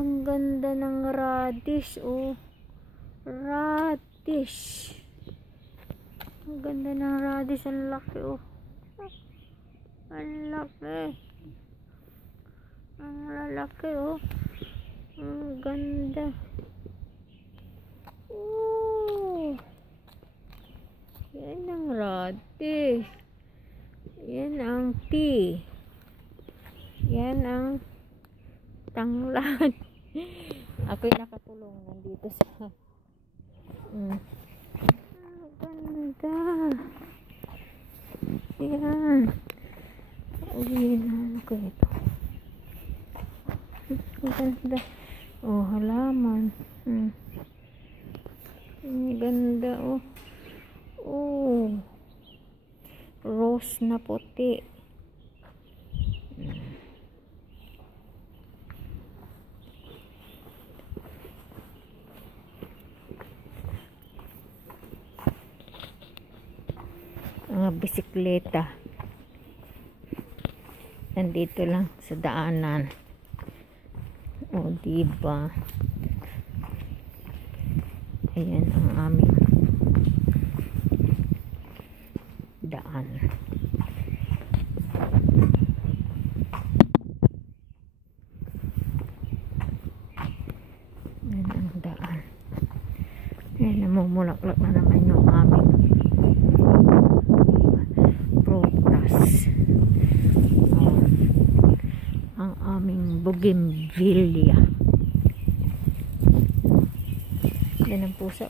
Ang ganda ng radish, oh. Radish. Ang ganda ng radish. Ang laki, oh. Ang laki. Ang lalaki, oh. Ang ganda. Oh. Yan ang radish. Yan ang tea. Yan ang tanglad. Ako'y nakakulong nandito sa ganda. Yan. Uwiin na ko ito. Ganda. Oh, halaman. Ganda, oh. Oh. Rose na puti. Mga bisikleta nandito lang sa daanan. O diba, ayan ang aming daan. Ayan ang daan. Ayan, namumulaklak na naman yung aming ang aming bougainvillea. Yan ang pusa.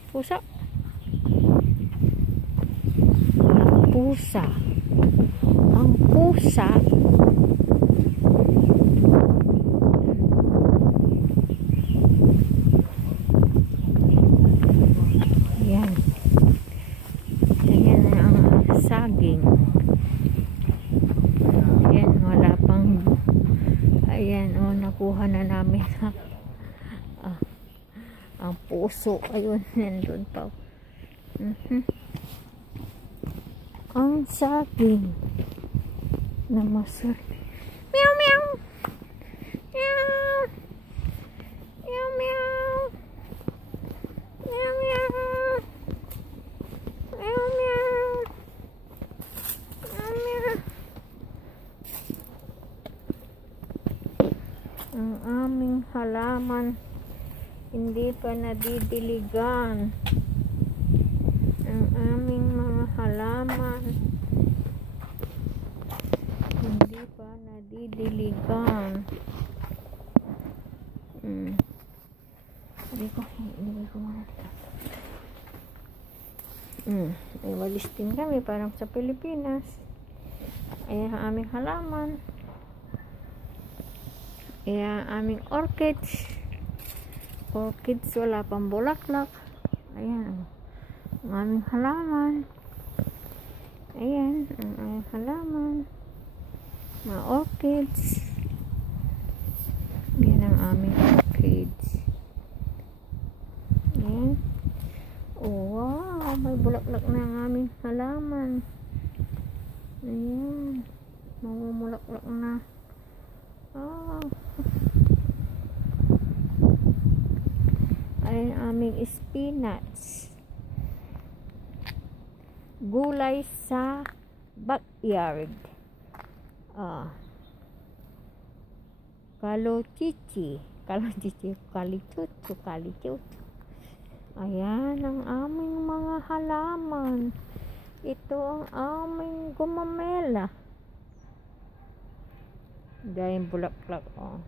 Ang pusa yan. Yan ang saging. Ayan, wala pang, ayan, oh, nakuha na namin ang puso. Ayun, nandun pa. Ang saging na masarap. Meow meow. Meow. Meow meow. Meow meow. Meow meow. Meow meow. Ang aming halaman hindi pa nadidiligan. Ang aming mga halaman hindi pa nadidiligan. Hindi ko may walis din kami parang sa Pilipinas. Ayan ang aming halaman. Ayan ang aming orchids. Wala pang bulaklak. Ayan ang aming halaman. Ayan ang aming halaman. Mga orchids. Ayan ang aming orchids. Ayan. Oh, wow, may bulaklak na ang aming halaman. Ayan, mamumulaklak na. Oh. Ayan aming spinach. Gulay sa backyard. Kalichuchu. Ayan ang aming mga halaman. Ito ang aming gumamela. Dahil bulaklak, oh.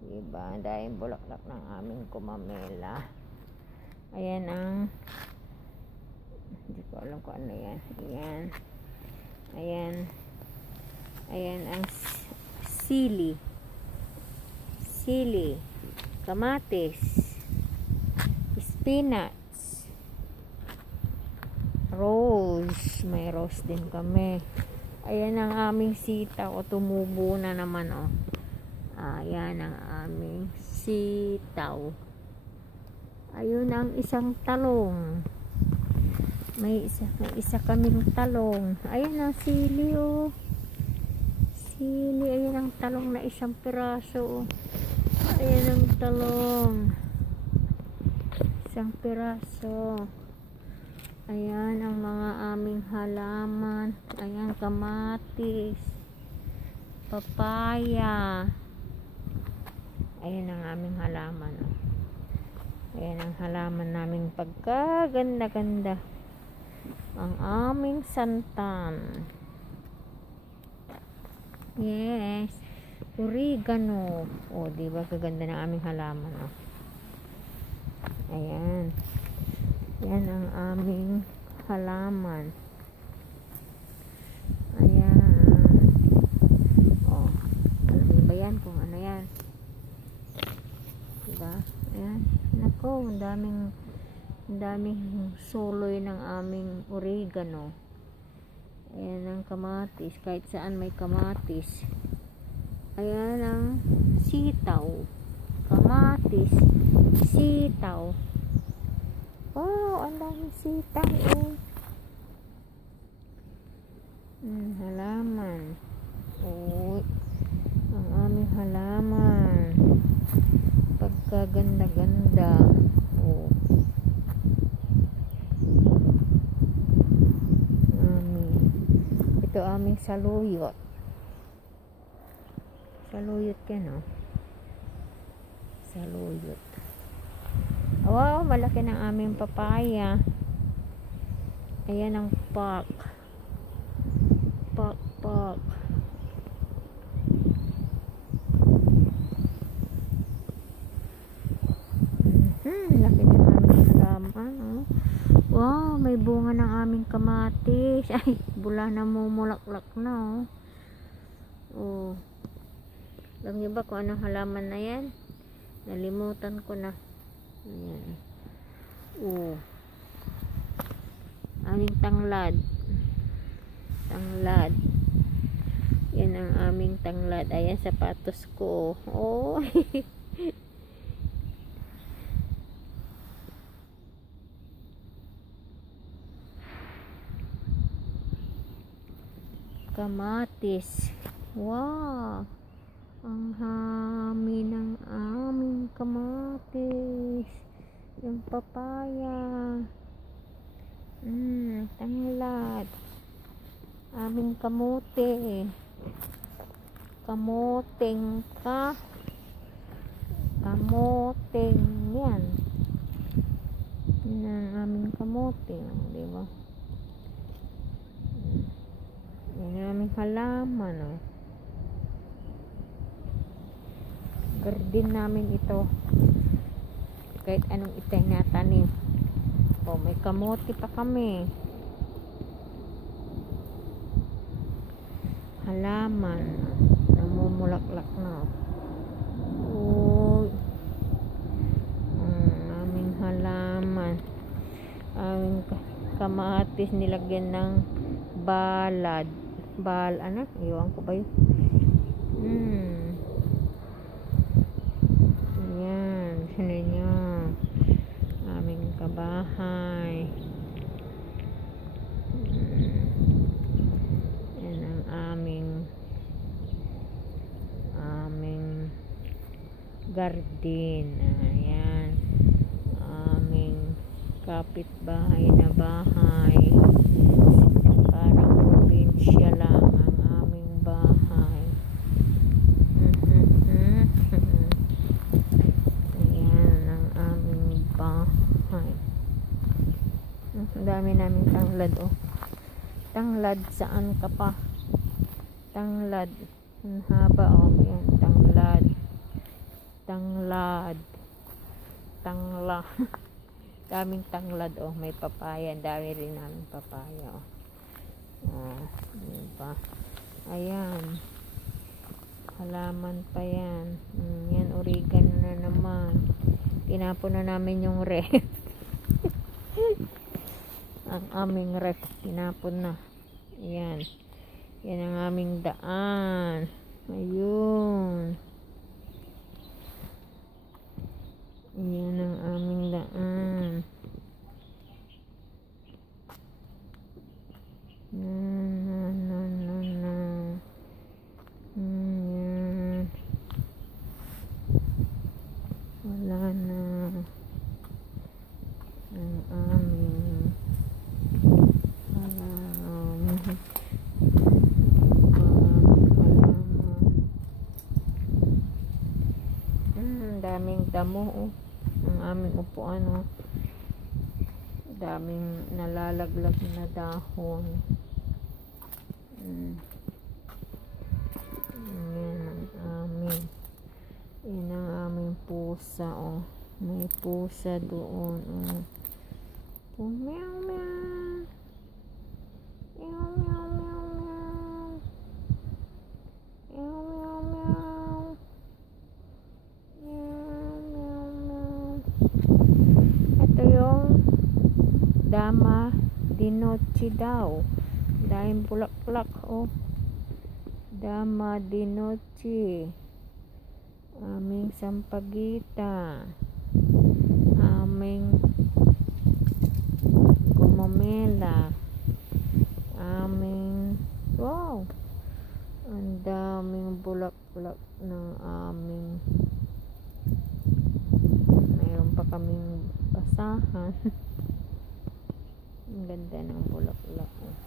Diba? Dahil bulaklak ng aming gumamela. Ayan ang, hindi ko alam kung ano yan. Ayan ang sili, kamatis, spinach, rose. May rose din kami. Ayan ang aming sitaw. O, tumubo na naman, oh. Ayan ang aming sitaw. Ayun ang isang talong. May isa kaming talong. Ayan ang sili, oh. Sili. Ayan ang talong na isang piraso, oh. Ayan ang talong. Isang piraso. Ayan ang mga aming halaman. Ayan, kamatis, papaya. Ayan ang aming halaman. Oh. Ayan ang halaman naming pagkaganda-ganda. Ang aming santan. Yes. Oregano. O, diba kaganda ng aming halaman. Oh. Ayan. Yan ang aming halaman. Ayan. O. Alam mo ba yan kung ano yan? Diba? Ayan. Nako, ang daming suloy ng aming oregano. Ayan ang kamatis. Kahit saan may kamatis. Ayan ang sitaw. Kamatis. Sitaw. Wow, ang daming sitaw. Halaman. Oh, ang aming halaman. Pagkaganda-ganda. Oh. Ito aming saluyot. Saluyot yan, oh. Saluyot. Wow, malaki ng aming papaya. Ayan ang pak. Pak. Laki ng aming halaman, oh. Wow, may bunga ng aming kamatis. Ay, bula na mumulaklak na, oh. Oh. Alam niyo ba kung anong halaman na yan? Nalimutan ko na. Ayan. Oh. Aming tanglad. Tanglad. Yan ang aming tanglad. Ayan, sapatos ko. Oh. Kamatis. Wow. Ang hami ng aming kamatis. Yung papaya. Tanglad. Aming kamote. Kamoteng ka. Kamoteng yan. Yan ang aming kamote. Diba? Yan ang aming halaman. Oh. Garden namin ito. Kahit anong itay natanim. O, may kamote pa kami. Halaman. Namumulaklak na. Uy. Aming halaman. Aming kamatis nilagyan ng balad. Ano? Iwan ko ba yun? Ayan. Sino nyo? Aming kabahay. Yan ang aming garden. Ayan. Aming kapitbahay na bahay. Parang probinsya lang ang aming bahay. Ayan ang aming bahay. Ang dami namin tanglad, oh. Tanglad, saan ka pa? Tanglad. Ang haba, oh. Ayan, tanglad. Tangla. Daming tanglad, oh. May papaya. Dami rin namin papaya, oh. Diba? Ayan. Halaman pa yan. Yan, oregano na naman. Tinapon na namin yung ref. Ang aming ref. Tinapon na. Ayan. Yan ang aming daan. Ayun. Yan ang aming daan. Yan. wala na ang aming halaman. Daming damo, oh. Ang aming upuan, oh. Daming nalalaglag na dahon. Yan ang aming pusa, oh. May pusa doon, oh. Meow meow. Meow meow meow meow. Meow meow meow. Meow meow meow. Ito yung Dama di Noche daw. Dahil bulaklak, oh. Dama di Noche. Aming sampagita. Aming gumamela. Aming, wow, ang daming bulaklak ng aming, mayroon pa kaming basahan. Ang ganda ng bulaklak, oh.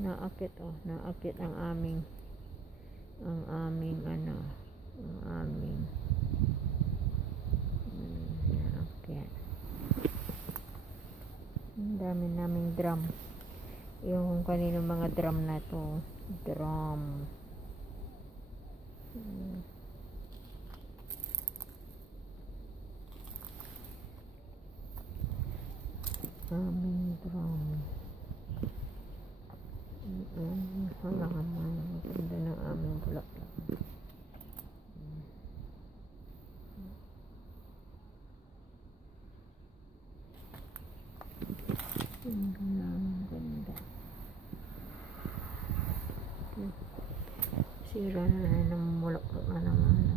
Naakit, oh, naakit ang aming ano, ang aming naakit. Ang dami naming drum, yung kanino mga drum na to, drum. Aming drum. Halaman, ganda ng aming bulaklak. Ganda. Sira na ng bulaklak na naman.